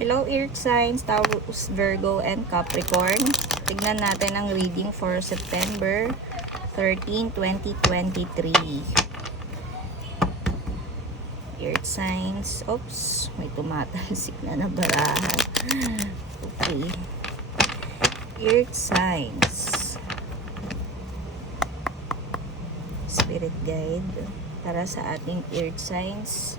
Hello Earth signs, Taurus, Virgo, and Capricorn. Tignan natin ang reading for September 13, 2023. Earth signs. Oops, may tumatalsik na na barahan. Okay. Earth signs. Spirit guide para sa ating earth signs.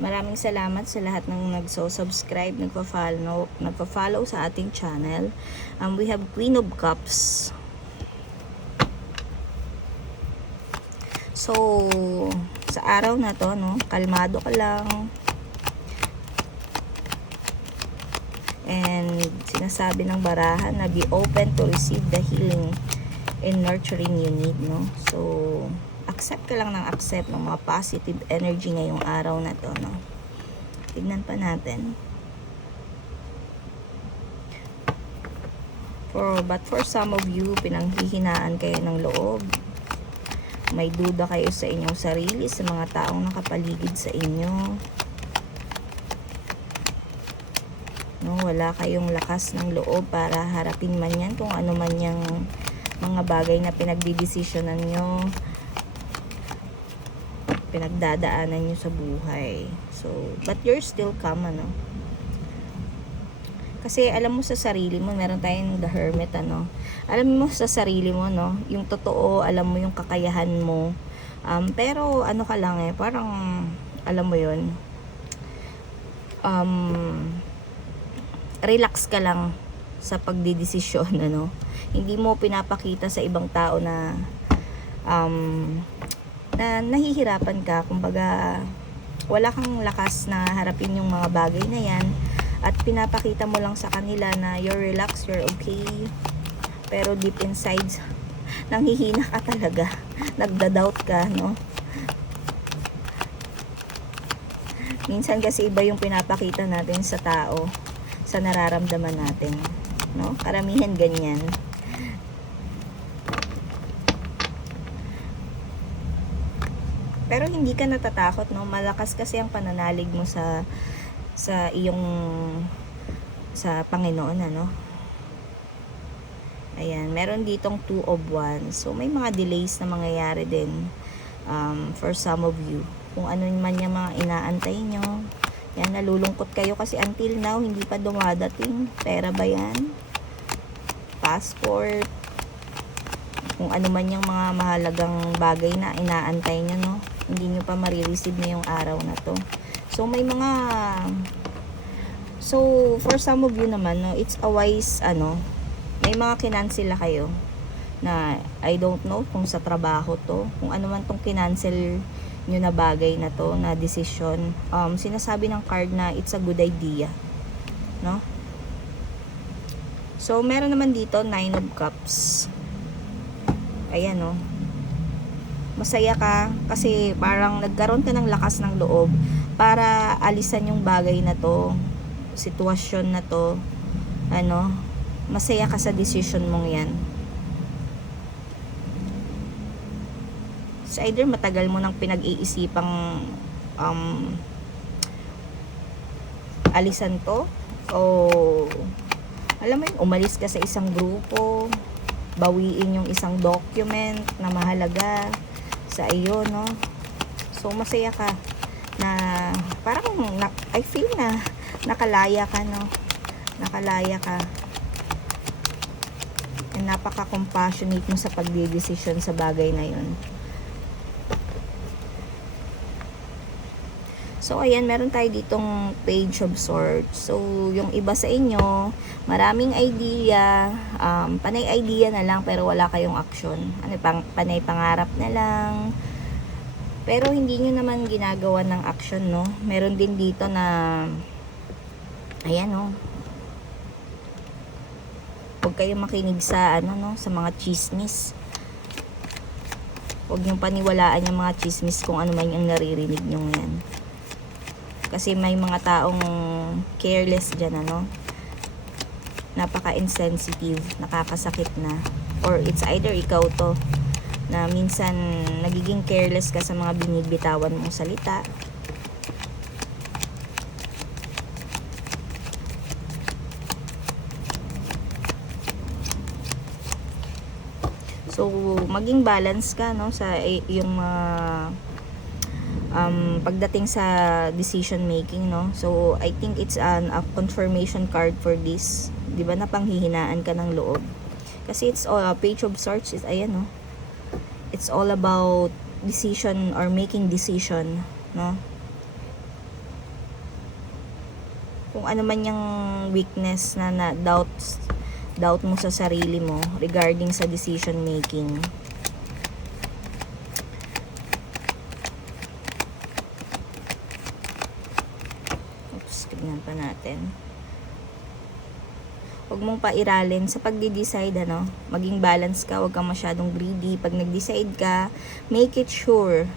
Maraming salamat sa lahat ng nagso-subscribe, nagpa-follow, nagpa-follow sa ating channel. Um, we have Queen of Cups. So, sa araw na to, no, kalmado ka lang. And sinasabi ng barahan na be open to receive the healing and nurturing you need, no? So, accept ka lang ng accept ng mga positive energy ngayong araw na to, no? Tignan pa natin. For, but for some of you, pinanghihinaan kayo ng loob. May duda kayo sa inyong sarili, sa mga taong nakapaligid sa inyo. No, wala kayong lakas ng loob para harapin man yan kung ano man yung mga bagay na pinagdidesisyonan nyo pinagdadaanan nyo sa buhay. So, but you're still calm, ano? Kasi alam mo sa sarili mo, meron tayong the hermit, ano? Alam mo sa sarili mo, no? Yung totoo, alam mo yung kakayahan mo. Um, pero ano ka lang eh, parang, alam mo yun, um, relax ka lang sa pagdidesisyon, ano? Hindi mo pinapakita sa ibang tao na um, na nahihirapan ka, kumbaga wala kang lakas na harapin yung mga bagay na yan. At pinapakita mo lang sa kanila na you're relaxed, you're okay. Pero deep inside nanghihina ka talaga. Nagda-doubt ka, no? Minsan kasi iba yung pinapakita natin sa tao sa nararamdaman natin no? Karamihan ganyan Pero hindi ka natatakot, no? Malakas kasi ang pananalig mo sa sa iyong sa Panginoon, ano? Ayan, meron ditong two of wands. So, may mga delays na mangyayari din um, for some of you. Kung ano man yung mga inaantay nyo. Yan, nalulungkot kayo kasi until now, hindi pa dumadating. Pera ba yan? Passport? Kung ano man yung mga mahalagang bagay na inaantay nyo, no? Hindi nyo pa marireceive na yung araw na to. So, may mga... So, for some of you naman, no, it's a wise, ano, may mga kinansela kayo na I don't know kung sa trabaho to, kung ano man tong kinancel nyo na bagay na to, na decision. Um, sinasabi ng card na it's a good idea. No? So, meron naman dito, Nine of Cups. Ayan, no? Masaya ka kasi parang nagkaroon ka ng lakas ng loob para alisan yung bagay na to, sitwasyon na to, ano, masaya ka sa decision mong yan. It's either matagal mo nang pinag-iisipang um, alisan to o alam mo yun, umalis ka sa isang grupo bawiin yung isang document na mahalaga sa iyo, no? So, masaya ka na parang na, I feel na nakalaya ka, no? Nakalaya ka. And napaka-compassionate mo sa pagdidesisyon sa bagay na yun. So, ayan, meron tayo ditong page of swords. So, yung iba sa inyo, maraming idea, um, panay idea na lang pero wala kayong action. Ano, pang, panay pangarap na lang. Pero hindi nyo naman ginagawa ng action, no? Meron din dito na, ayan, no? Huwag kayong makinig sa, ano, no? Sa mga chismis. Huwag nyo paniwalaan yung mga chismis kung ano man yung naririnig nyo ngayon. Kasi may mga taong careless dyan, ano? Napaka-insensitive, nakakasakit na. Or it's either ikaw to, na minsan nagiging careless ka sa mga binibitawan mong salita. So, maging balance ka, no, sa eh, yung mga uh, um, pagdating sa decision making, no. So, I think it's an a confirmation card for this. 'Di ba na panghihinaan ka ng loob. Kasi it's all a page of swords is ayan, no. It's all about decision or making decision, no. Kung ano man yung weakness na, na doubts doubt mo sa sarili mo regarding sa decision making. Oops, tignan pa natin. Huwag mong pairalin sa pagde-decide, ano, maging balance ka, huwag kang masyadong greedy. Pag nag-decide ka, make it sure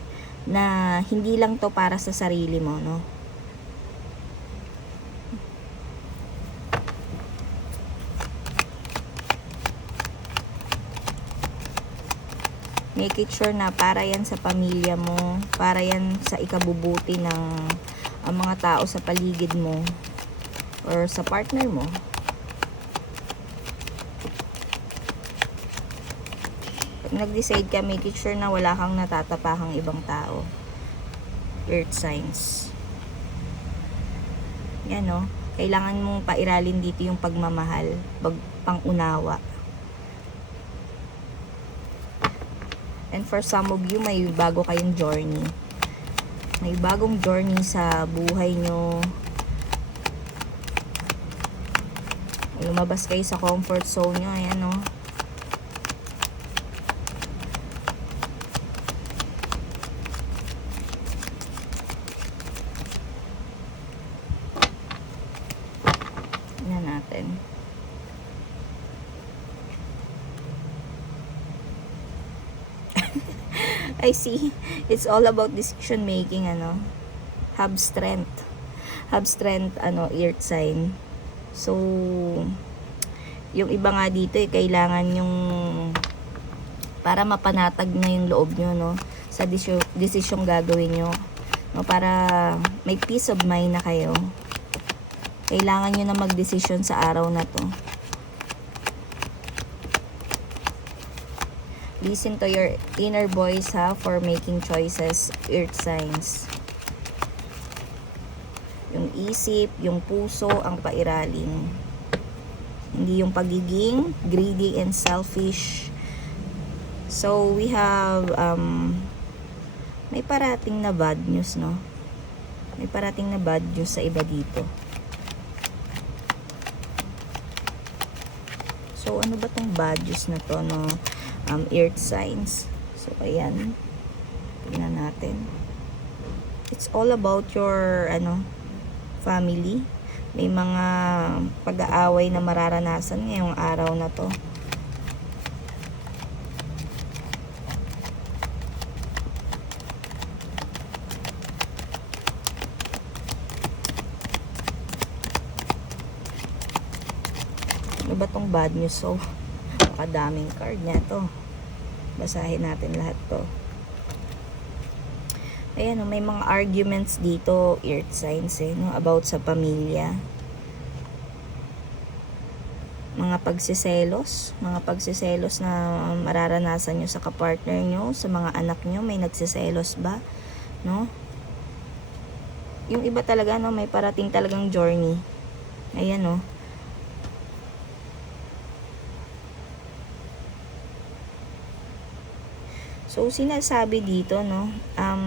na hindi lang to para sa sarili mo, no? make it sure na para yan sa pamilya mo, para yan sa ikabubuti ng ang mga tao sa paligid mo or sa partner mo. Nag-decide ka, make sure na wala kang natatapakang ibang tao. Earth signs. Yan no. Kailangan mong pairalin dito yung pagmamahal, pag pangunawa. And for some of you, may bago kayong journey. May bagong journey sa buhay nyo. Lumabas kayo sa comfort zone nyo. Ayan, no? Tingnan natin. I see. It's all about decision making, ano. Have strength. Have strength, ano, earth sign. So, yung iba nga dito, eh, kailangan yung para mapanatag na yung loob nyo, no, sa desisyon, gagawin nyo. No, para may peace of mind na kayo. Kailangan nyo na magdesisyon sa araw na to. Listen to your inner voice ha for making choices, earth signs. Yung isip, yung puso ang pairalin. Hindi yung pagiging greedy and selfish. So, we have um, may parating na bad news, no? May parating na bad news sa iba dito. So, ano ba tong bad news na to, no? Um, earth signs. So, ayan. Tingnan natin. It's all about your, ano, family. May mga pag-aaway na mararanasan ngayong araw na to. Ano ba tong bad news? So, Napakadaming card niya to. Basahin natin lahat to. Ayan, oh, may mga arguments dito, earth signs eh, no, about sa pamilya. Mga pagsiselos, mga pagsiselos na mararanasan nyo sa kapartner nyo, sa mga anak nyo, may nagsiselos ba? No? Yung iba talaga, no, may parating talagang journey. Ayan, no. So, sinasabi dito, no, um,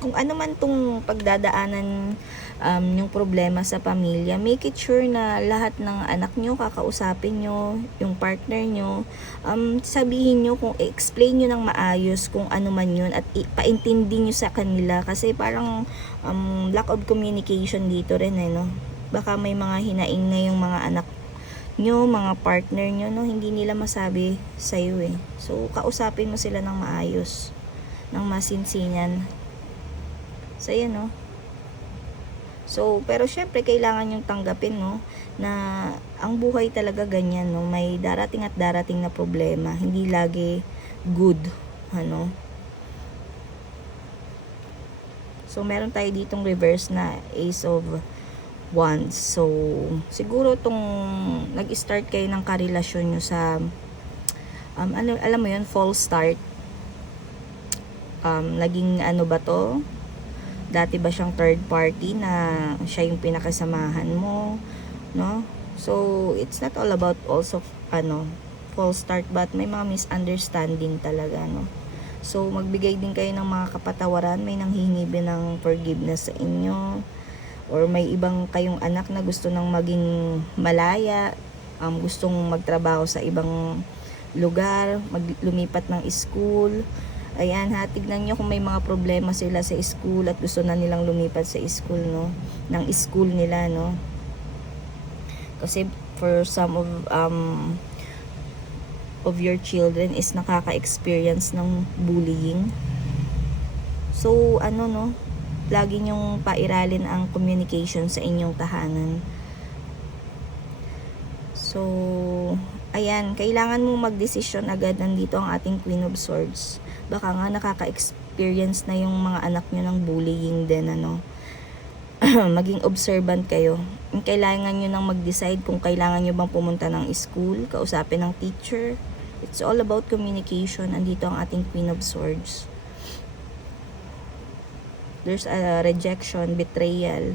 kung ano man tong pagdadaanan um, yung problema sa pamilya, make it sure na lahat ng anak nyo, kakausapin nyo, yung partner nyo, um, sabihin nyo, kung explain nyo ng maayos kung ano man yun at paintindi nyo sa kanila kasi parang um, lack of communication dito rin, eh, no. Baka may mga hinaing na yung mga anak nyo, mga partner nyo, no, hindi nila masabi sa'yo eh. So, kausapin mo sila ng maayos, ng masinsinan. So, yan, no. So, pero syempre, kailangan yung tanggapin, no, na ang buhay talaga ganyan, no, may darating at darating na problema. Hindi lagi good, ano. So, meron tayo ditong reverse na Ace of Wands. So, siguro tong nag-start kayo ng karelasyon nyo sa um, alam, alam mo yun, false start. Um, naging ano ba to? Dati ba siyang third party na siya yung pinakasamahan mo? No? So, it's not all about also, ano, false start, but may mga misunderstanding talaga, no? So, magbigay din kayo ng mga kapatawaran, may nanghihingi ng forgiveness sa inyo, or may ibang kayong anak na gusto nang maging malaya, um, gustong magtrabaho sa ibang lugar, mag, lumipat ng school. Ayan ha, tignan nyo kung may mga problema sila sa school at gusto na nilang lumipat sa school, no? Ng school nila, no? Kasi for some of um, of your children is nakaka-experience ng bullying. So, ano no, lagi nyong pairalin ang communication sa inyong tahanan. So, ayan, kailangan mo magdesisyon agad nandito ang ating Queen of Swords. Baka nga nakaka-experience na yung mga anak nyo ng bullying din, ano. Maging observant kayo. Kailangan nyo nang mag-decide kung kailangan nyo bang pumunta ng school, kausapin ng teacher. It's all about communication. Andito ang ating Queen of Swords. There's a rejection, betrayal.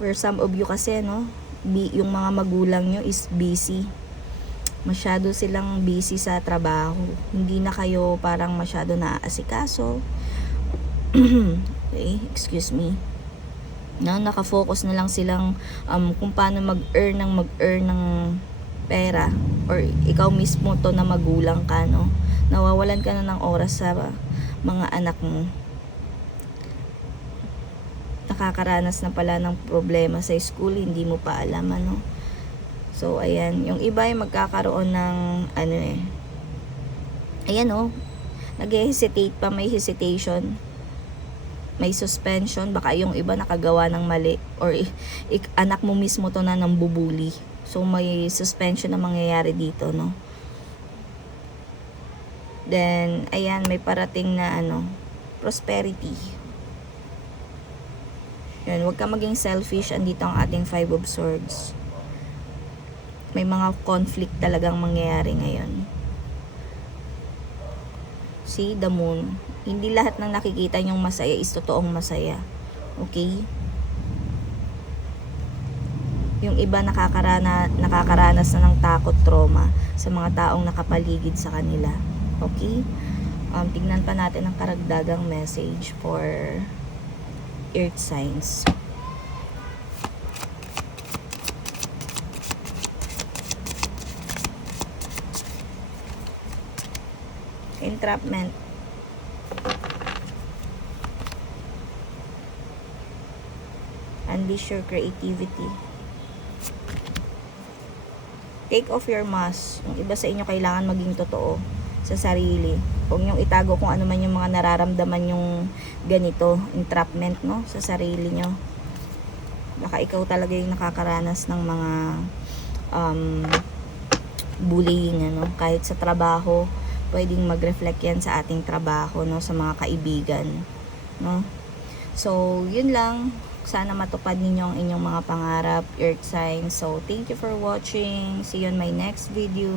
For some of you kasi, no, yung mga magulang nyo is busy. Masyado silang busy sa trabaho. Hindi na kayo parang masyado naaasikaso. okay, excuse me. No, nakafocus na lang silang um, kung paano mag-earn ng mag-earn ng pera or ikaw mismo to na magulang ka no nawawalan ka na ng oras sa mga anak mo. Nakakaranas na pala ng problema sa school hindi mo pa alam ano? So ayan. Yung iba ay magkakaroon ng ano eh. Ayan oh. Nag-hesitate pa may hesitation. May suspension, baka yung iba nakagawa ng mali. Or anak mo mismo to na nang bubuli. So may suspension na mangyayari dito, no? Then ayan, may parating na ano, prosperity. Yun, huwag ka maging selfish. Andito ang ating five of swords. May mga conflict talagang mangyayari ngayon. See, the moon. Hindi lahat ng nakikita nyong masaya is totoong masaya. Okay? Yung iba nakakarana, nakakaranas na ng takot, trauma sa mga taong nakapaligid sa kanila. Okay? Um, tignan pa natin ang karagdagang message for earth signs. Entrapment. Unleash your creativity. Take off your mask. Yung iba sa inyo kailangan maging totoo sa sarili. Huwag niyong itago kung ano man yung mga nararamdaman yung ganito, entrapment, no? Sa sarili niyo. Baka ikaw talaga yung nakakaranas ng mga um, bullying, ano? Kahit sa trabaho, pwedeng mag-reflect yan sa ating trabaho, no? Sa mga kaibigan, no? So, yun lang. Sana matupad ninyo ang inyong mga pangarap, earth signs. So, thank you for watching. See you on my next video.